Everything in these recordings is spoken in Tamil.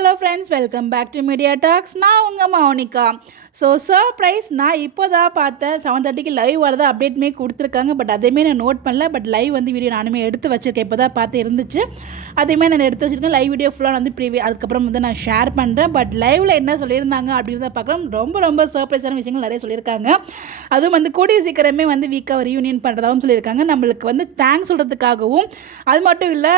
Hello friends, welcome back to media talks. நான் உங்கள் மௌனிகா. ஸோ சர்ப்ரைஸ், நான் இப்போ தான் பார்த்தேன் 7:30க்கு லைவ் வரதா அப்டேட்மே கொடுத்துருக்காங்க. பட் அதையுமே நான் நோட் பண்ணல. பட் லைவ் வந்து வீடியோ நானுமே எடுத்து வச்சுருக்கேன். இப்போ தான் பார்த்து இருந்துச்சு, அதையுமே நான் எடுத்து வச்சுருக்கேன். லைவ் வீடியோ ஃபுல்லாக வந்து அதுக்கப்புறம் வந்து நான் ஷேர் பண்ணுறேன். பட் லைவில் என்ன சொல்லியிருந்தாங்க அப்படின்றத பார்க்கலாம். ரொம்ப சர்ப்ரைஸான விஷயங்கள் நிறைய சொல்லியிருக்காங்க. அதுவும் வந்து கூடிய சீக்கிரமே வந்து வீக்காக ரீயூனியன் பண்ணுறதாகவும் சொல்லியிருக்காங்க. நம்மளுக்கு வந்து தேங்க்ஸ் சொல்கிறதுக்காகவும், அது மட்டும் இல்லை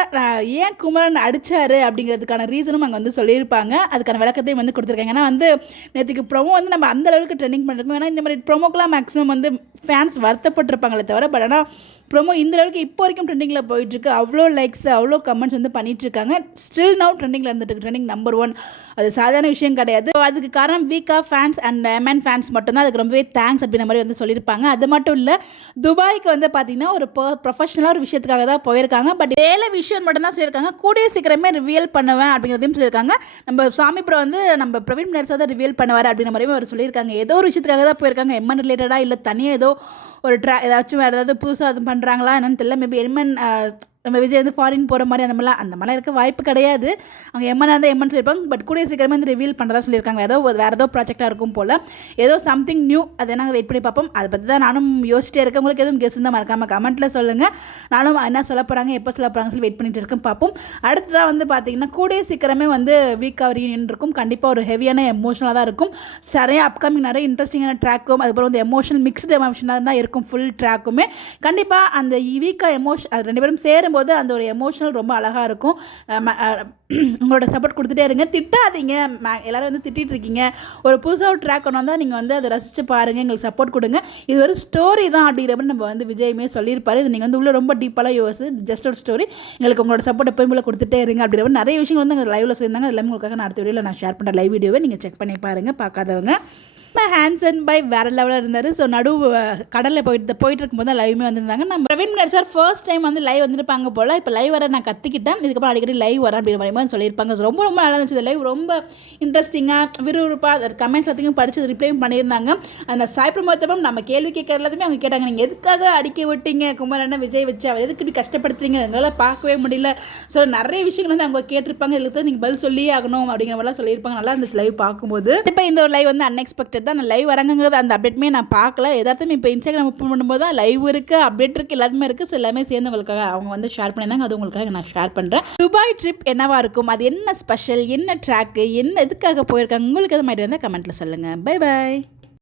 ஏன் குமரன் அடித்தார் அப்படிங்கிறதுக்கான ரீசனும் அங்கே வந்து சொல்லியிருப்பாங்க. அதுக்கான விளக்கத்தையும் வந்து கொடுத்துருக்காங்க. ஏன்னா வந்து நேற்றுக்கு ப்ரோமோ வந்து நம்ம அந்த அளவுக்கு ட்ரெண்டிங் பண்ணிருக்கோம். ஏன்னா இந்த மாதிரி ப்ரோமோக்கெலாம் மேக்ஸிமம் வந்து ஃபேன்ஸ் வருத்தப்பட்டிருப்பாங்களே தவிர, பட் ஆனால் ப்ரோமோ இந்த அளவுக்கு இப்போ வரைக்கும் ட்ரெண்டிங்கில் போயிட்டுருக்கு. அவ்வளோ லைக்ஸ், அவ்வளோ கமெண்ட்ஸ் வந்து பண்ணிகிட்ருக்காங்க. ஸ்டில் நவ் ட்ரெண்டிங்கில் இருந்துட்டு ட்ரெண்டிங் நம்பர் 1. அது சாதாரண விஷயம் கிடையாது. அதுக்கு காரணம் வீக்கா ஃபேன்ஸ் அண்ட் எம்என் ஃபேன்ஸ் மட்டும்தான். அதுக்கு ரொம்பவே தேங்க்ஸ் அப்படின்ற மாதிரி வந்து சொல்லியிருப்பாங்க. அது மட்டும் இல்லை, துபாய்க்கு வந்து பார்த்திங்கன்னா ஒரு ப்ரொஃபஷனலாக ஒரு விஷயத்துக்காக தான் போயிருக்காங்க. பட் வேலை விஷயம் மட்டும்தான் சொல்லியிருக்காங்க. கூடிய சீக்கிரமே ரிவீல் பண்ணுவேன் அப்படிங்கிறதையும் சொல்லியிருக்காங்க. நம்ம சாமி ப்ரோ வந்து நம்ம பிரவீன் நர்ஸாக தான் ரிவீல் பண்ணுவார் அப்படின்ற மாதிரியும் அவர் சொல்லியிருக்காங்க. ஏதோ ஒரு விஷயத்துக்காக தான் போயிருக்காங்க. எம்என் ரிலேட்டடாக இல்லை தனியாக ஏதோ ஒரு ஏதாச்சும் வேறு ஏதாவது புதுசாக அது பண்ணுறாங்களா என்னன்னு தெரியல. மேபி எம்என் நம்ம விஜய் வந்து ஃபாரின் போகிற மாதிரி அந்த மாதிரிலாம் இருக்க வாய்ப்பு கிடையாது. அவங்க எம்என் வந்து எம்என் சொல்லியிருப்பாங்க. பட் கூடிய சீக்கிரமே வந்து ரிவீல் பண்ணுறதா சொல்லியிருக்காங்க. வேறு ஏதோ ப்ராஜெக்டாக இருக்கும் போல், ஏதோ சம்திங் நியூ. அதை நாங்கள் வெயிட் பண்ணி பார்ப்போம். அதை பற்றி தான் நானும் யோசிச்சிட்டே இருக்கேன். உங்களுக்கு எதுவும் கெஸ் தான் மறக்காமல் கமெண்ட்டில் சொல்லுங்கள். நானும் என்ன சொல்ல போகிறாங்க, எப்போ சொல்ல போகிறாங்கன்னு சொல்லி வெயிட் பண்ணிட்டு இருக்கேன், பார்ப்போம். அடுத்ததாக வந்து பார்த்திங்கன்னா கூடிய சீக்கிரமே வந்து வீக்காக ரீயூனியன் இருக்கும். கண்டிப்பாக ஒரு ஹெவியான எமோஷனலாக தான் இருக்கும். நிறைய அப்கமிங் நிறைய இன்ட்ரெஸ்டிங்கான ட்ராக்கும், அதுக்கப்புறம் வந்து எமோஷனல் மிக்ஸ்டு எமோஷனாக தான் இருக்கும் ஃபுல் ட்ராக்குமே. கண்டிப்பாக அந்த வீக்காக எமோஷன் அது 2 பேரும் சேரும் போது அந்த ஒரு எமோஷனல் ரொம்ப அழகாக இருக்கும். உங்களோட சப்போர்ட் கொடுத்துட்டே இருங்க, திட்டாதீங்க. எல்லோரும் வந்து திட்டிகிட்டு இருக்கீங்க. ஒரு புதுசாக ஒரு ட்ராக் கொண்டு வந்தால் நீங்கள் வந்து அதை ரசித்து பாருங்கள், எங்களுக்கு சப்போர்ட் கொடுங்க. இது ஒரு ஸ்டோரி தான் அப்படிங்கிற மாதிரி நம்ம வந்து விஜயுமே சொல்லியிருப்பார். இது நீங்கள் வந்து உள்ள ரொம்ப டீப்பாக யோசிச்சு ஜஸ்ட் ஒரு ஸ்டோரி, எங்களுக்கு உங்களோட சப்போர்ட் எப்போயும் போல கொடுத்துட்டே இருங்க அப்படிங்கிற மாதிரி நிறைய விஷயங்கள் வந்து எங்கள் லைவில் சொல்லியிருந்தாங்க. அது எல்லாமே உங்களுக்காக நான் அடுத்த வீடியோவில் நான் ஷேர் பண்ணுற லைவ் வீடியோவை நீங்கள் செக் பண்ணி பாருங்கள், பார்க்காதவங்க. ஹேண்ட்ஸன் பை வேறு லெவலில் இருந்தார். ஸோ கடலில் போயிட்டு இருக்கும்போது தான் லைவுமே வந்திருந்தாங்க. நம்ம Praveen nurse sir first time வந்து லைவ் வந்துருப்பாங்க போல். இப்போ லைவ் வர நான் கற்றுக்கிட்டேன். இதுக்கப்புறம் அடிக்கடி லைவ் வரேன் அப்படிங்கிற மாதிரி சொல்லியிருப்பாங்க. ஸோ ரொம்ப நல்லா இருந்துச்சு. இந்த லைவ் ரொம்ப இன்ட்ரெஸ்டிங்காக விறுவிறுப்பாக அது கமெண்ட்ஸ் எல்லாத்தையும் படித்து ரிப்ளையும் பண்ணியிருந்தாங்க. அந்த சாய் பிரமோத்தமும் நம்ம கேள்வி கேட்கற எல்லாத்தையுமே அவங்க கேட்டாங்க, நீங்கள் எதுக்காக அடிக்க விட்டீங்க குமரனை விஜய் வச்சு, அவர் எதுக்கு இப்படி கஷ்டப்படுத்துறீங்க, என்னால் பார்க்கவே முடியல. ஸோ நிறைய விஷயங்கள் வந்து அவங்க கேட்டிருப்பாங்க. இதுக்கு தான் நீங்கள் பதில் சொல்லியே ஆகணும் அப்படிங்கிற மாதிரிலாம் சொல்லியிருப்பாங்க. நல்லா இருந்துச்சு லைவ் பார்க்கும்போது. இப்போ இந்த ஒரு லைவ் வந்து அன்எக்ஸ்பெக்டட் தான். நான் லைவ் வரங்கிறது அந்த அப்டேட்டுமே நான் பார்க்கல. எதார்த்தமே இப்போ இன்ஸ்டாகிராம் ஓப்பன் பண்ணும்போது தான் லைவ் இருக்குது, அப்டேட் இருக்குது, எல்லாருமே இருக்குது. ஸோ எல்லாமே சேர்ந்து உங்களுக்காக அவங்க வந்து ஷேர் பண்ணியிருந்தாங்க. அது உங்களுக்காக நான் ஷேர் பண்ணுறேன். துபாய் ட்ரிப் என்னவா இருக்கும், அது என்ன ஸ்பெஷல், என்ன ட்ராக்கு, என்ன எதுக்காக போயிருக்காங்க, உங்களுக்கு எது மாதிரி இருந்தால் கமெண்ட்டில் சொல்லுங்கள். Bye bye.